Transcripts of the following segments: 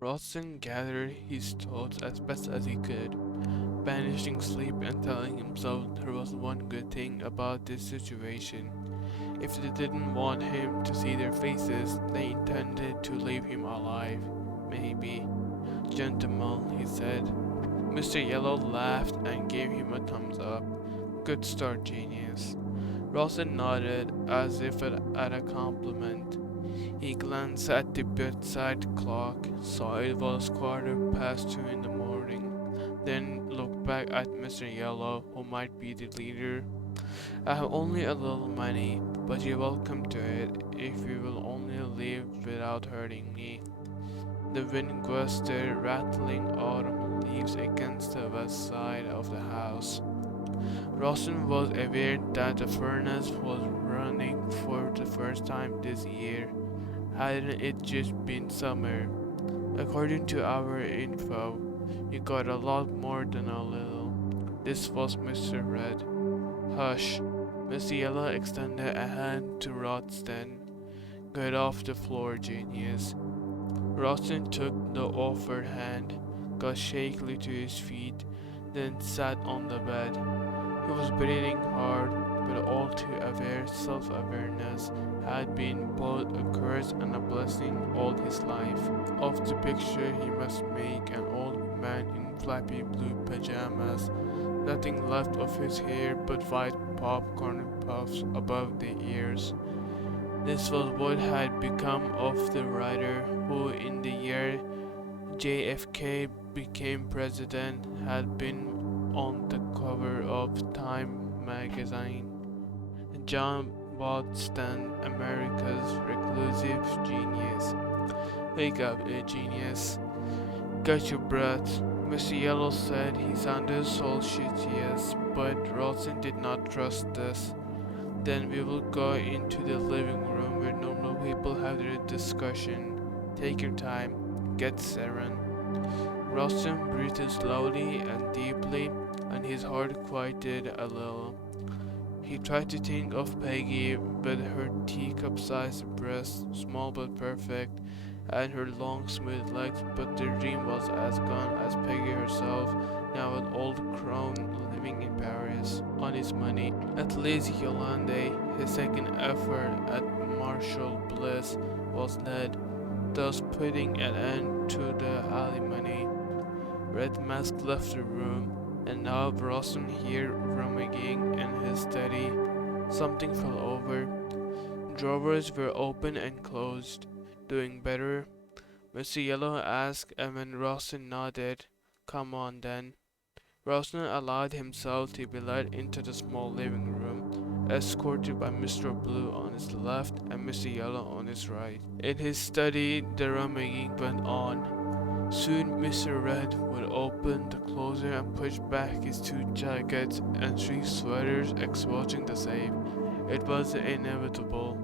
Ralston gathered his thoughts as best as he could, banishing sleep and telling himself there was one good thing about this situation. If they didn't want him to see their faces, they intended to leave him alive. Maybe. Gentlemen, he said. Mr. Yellow laughed and gave him a thumbs up. Good start, genius. Ralston nodded as if at a compliment. He glanced at the bedside clock, saw it was 2:15 in the morning, then looked back at Mr. Yellow, who might be the leader. I have only a little money, but you're welcome to it if you will only leave without hurting me. The wind gusted, rattling autumn leaves against the west side of the house. Ralston was aware that the furnace was running for the first time this year. Hadn't it just been summer? According to our info, you got a lot more than a little. This was Mr. Red. Hush. Miss Yellow extended a hand to Ralston. Get off the floor, genius. Ralston took the offered hand, got shakily to his feet, then sat on the bed. He was breathing hard, but all too aware self-awareness had been both a curse and a blessing all his life. Of the picture he must make an old man in flappy blue pajamas, nothing left of his hair but white popcorn puffs above the ears. This was what had become of the writer who, in the year JFK became president, had been on the cover of Time magazine. John Boston, America's reclusive genius. Wake up, genius. Catch your breath. Mr. Yellow said he sounded solicitous, but Ralston did not trust this. Then we will go into the living room where normal people have their discussion. Take your time. Get serene. Ralston breathed slowly and deeply, and his heart quieted a little. He tried to think of Peggy with her teacup-sized breasts, small but perfect, and her long smooth legs, but the dream was as gone as Peggy herself, now an old crone living in Paris on his money. At least Yolande, his second effort at martial bliss, was dead, thus putting an end to the alimony. Red Mask left the room, and now Ralston here rummaging in his study. Something fell over. Drawers were open and closed. Doing better? Mr. Yellow asked, and when Ralston nodded, come on then. Ralston allowed himself to be led into the small living room, escorted by Mr. Blue on his left and Mr. Yellow on his right. In his study, the rummaging went on. Soon Mr. Red would open the closet and push back his 2 jackets and 3 sweaters, exposing the safe. It was inevitable.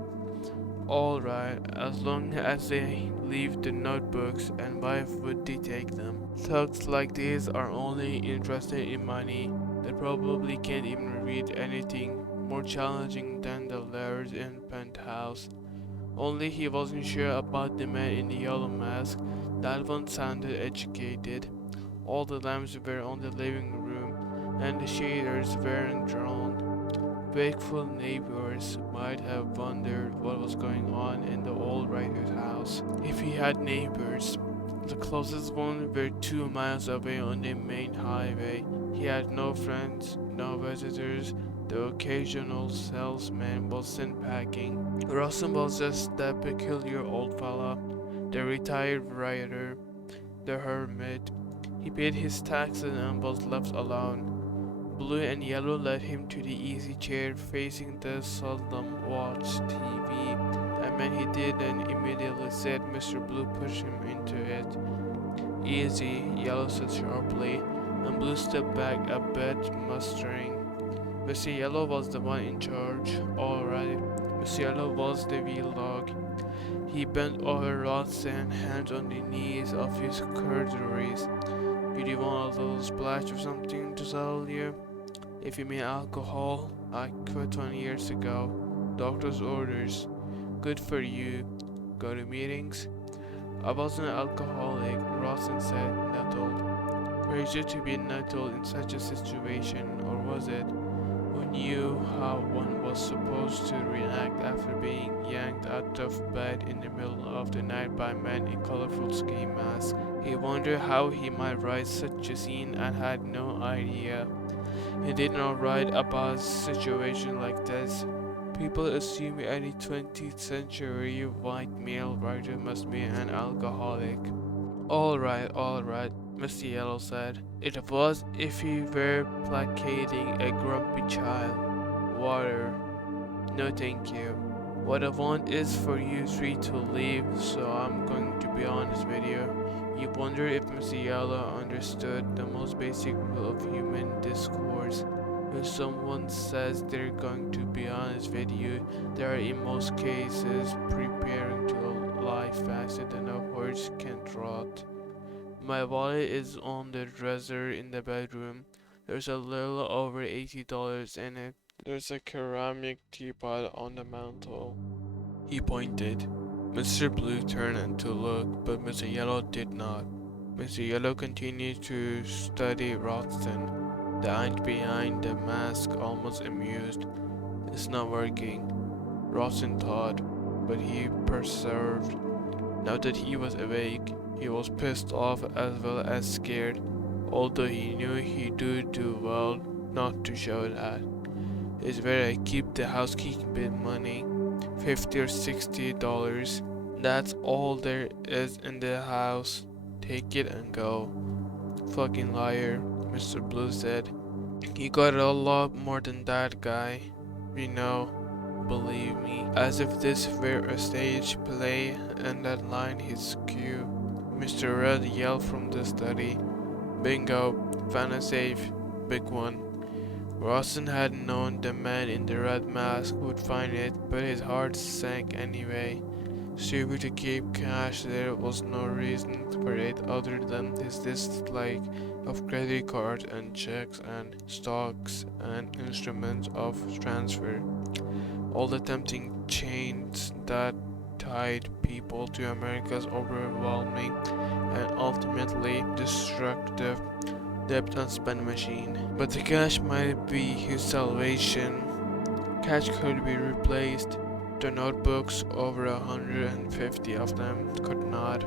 All right, as long as they leave the notebooks, and why would they take them? Thugs like these are only interested in money. They probably can't even read anything more challenging than the letters in Penthouse. Only he wasn't sure about the man in the yellow mask. That one sounded educated. All the lamps were on the living room, and the shaders weren't drawn. Wakeful neighbors might have wondered what was going on in the old writer's house. If he had neighbors, the closest ones were 2 miles away on the main highway. He had no friends, no visitors. The occasional salesman was sent packing. Russell was just that peculiar old fella, the retired writer, the hermit. He paid his taxes and was left alone. Blue and Yellow led him to the easy chair facing the seldom watched TV, and when he did and immediately said Mr. Blue pushed him into it. Easy, Yellow said sharply, and Blue stepped back a bit, mustering. Mr. Yellow was the one in charge. All right. Mr. Yellow was the wheel dog. He bent over Ralston, hands on the knees of his corduroys. Do you want a little splash of something to settle you? If you mean alcohol, I quit 20 years ago. Doctor's orders. Good for you. Go to meetings? I wasn't an alcoholic, Rawson said, nettled. Crazy to be nettled in such a situation, or was it? Who knew how one was supposed to react after being yanked out of bed in the middle of the night by men in colorful ski masks? He wondered how he might write such a scene and had no idea. He did not write about a situation like this. People assume any 20th century white male writer must be an alcoholic. All right, Mr. Yellow said. It was if he were placating a grumpy child. Water. No thank you. What I want is for you three to leave, so I'm going to be honest with you. You wonder if Mr. Yellow understood the most basic rule of human discourse. When someone says they're going to be honest with you, they are in most cases preparing to lie faster than a horse can trot. My wallet is on the dresser in the bedroom. There's a little over $80 in it. There's a ceramic teapot on the mantel. He pointed. Mr. Blue turned to look, but Mr. Yellow did not. Mr. Yellow continued to study Roxton, the ant behind the mask almost amused. It's not working, Roxton thought, but he persevered. Now that he was awake, he was pissed off as well as scared, although he knew he do well not to show that. It's where I keep the housekeeping money, $50 or $60. That's all there is in the house. Take it and go. Fucking liar, Mr. Blue said. You got a lot more than that, guy. You know, believe me. As if this were a stage play and that line his cue. Mr. Red yelled from the study. Bingo, found a safe. Big one. Rawson had known the man in the red mask would find it, but his heart sank anyway. Stupid to keep cash, there was no reason for it other than his dislike of credit cards and checks and stocks and instruments of transfer. All the tempting chains that tied people to America's overwhelming and ultimately destructive debt and spend machine. But the cash might be his salvation. Cash could be replaced. The notebooks, over 150 of them, could not.